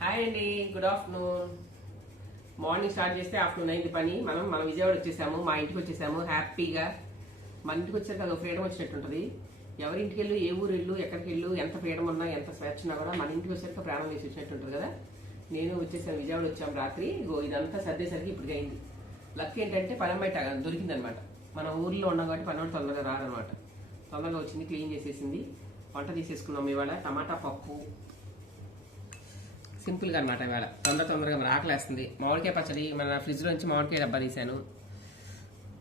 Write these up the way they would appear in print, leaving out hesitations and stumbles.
Hi అండి, good afternoon. Morning start చేస్తే afternoon అయింది పని. మనం విజయవాడ వచ్చేసాము, మా ఇంటికి వచ్చేసాము హ్యాపీగా. మన ఇంటికి వచ్చాక అది ఫ్రీడమ్ వచ్చినట్టు ఉంటుంది. ఎవరి ఇంటికి వెళ్ళు, ఏ ఊరు వెళ్ళు, ఎక్కడికి వెళ్ళు, ఎంత ఫ్రీడమ్ ఉన్నా ఎంత స్వేచ్ఛ ఉన్నా కూడా మన ఇంటికి వచ్చాక ప్రాణం వేసి వచ్చినట్టు ఉంటుంది కదా. నేను వచ్చేసాను, విజయవాడ వచ్చాము రాత్రి. ఇదంతా సర్దేసరికి ఇప్పటికి అయింది. లక్ ఏంటంటే పని అమ్మాయి దొరికిందనమాట. మన ఊర్లో ఉన్నాం కాబట్టి పని వాడు తొందరగా రాదనమాట. తొందరగా వచ్చింది, క్లీన్ చేసేసింది. వంట తీసేసుకున్నాం ఇవాళ. టమాటా పప్పు సింపుల్గా అనమాట. ఇవాళ తొందరగా మన ఆకలి వేస్తుంది. మామిడికాయ పచ్చడి, మన ఫ్రిడ్జ్లో నుంచి మామిడికాయ డబ్బా తీశాను.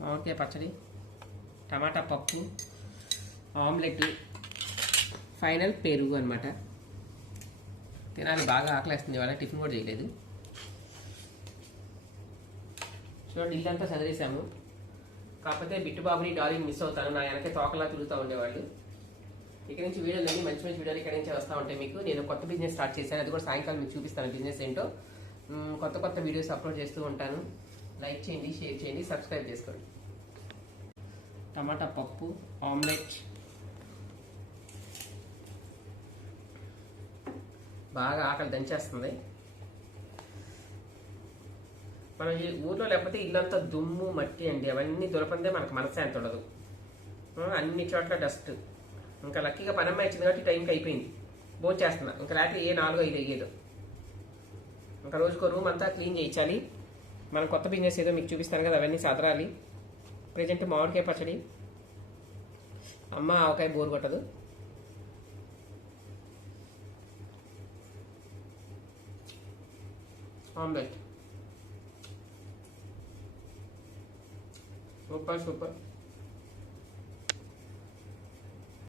మామిడికాయ పచ్చడి, టమాటా పప్పు, ఆమ్లెట్, ఫైనల్ పెరుగు అనమాట. తినాలి, బాగా ఆకలి వేస్తుంది. ఇవాళ టిఫిన్ కూడా చేయలేదు. చూడండి, ఇల్లంతా చదివేశాము. కాకపోతే బిట్టుబాబుని డాలీని మిస్ అవుతాను. నా వెనకే తోకలా తిరుగుతూ ఉండేవాళ్ళు. ఇక్కడ నుంచి వీడియోలన్నీ మంచి వీడియోలు ఇక్కడ నుంచి వస్తూ ఉంటాయి మీకు. నేను కొత్త బిజినెస్ స్టార్ట్ చేశాను, అది కూడా సాయంకాలం మీకు చూపిస్తాను. బిజినెస్ ఏంటో కొత్త వీడియోస్ అప్లోడ్ చేస్తూ ఉంటాను. లైక్ చేయండి, షేర్ చేయండి, సబ్స్క్రైబ్ చేసుకోండి. టమాటా పప్పు, ఆమ్లెట్, బాగా ఆకలి దంచేస్తుంది. మనం ఈ ఊర్లో లేకపోతే ఇల్లంతా దుమ్ము మట్టి అండి. అవన్నీ దులపందే మనకు మనశ్శాంతి ఉండదు. అన్ని చోట్ల డస్ట్. ఇంకా లక్కీగా పనమ్మ ఇచ్చింది కాబట్టి టైంకి అయిపోయింది. భోజనం చేస్తున్నా. ఇంకా రాత్రి 4-5 అయ్యేదో. ఇంకా రోజుకో రూమ్ అంతా క్లీన్ చేయించాలి. మనం కొత్త బిజినెస్ ఏదో మీకు చూపిస్తాను కదా, అవన్నీ సదరాలి. ప్రజెంట్ మామిడికాయ పచ్చడి, అమ్మ ఆవకాయ బోరు కొట్టదు. Omelette super.